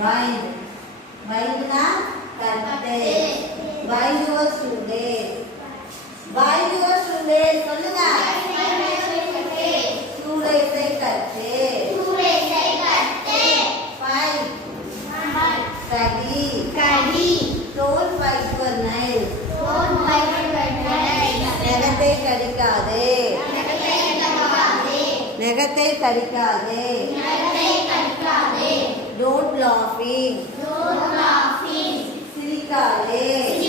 Bind. Bindனா cut. Bind your shoelace. Bind your shoelace. சொல்லுங்க. shoelace cut. Fight. Study. Don't fight for nails. நகத்தை கடிக்காதே. நகத்தை கடிக்காதே. Don't laughing. சிரிக்காதே.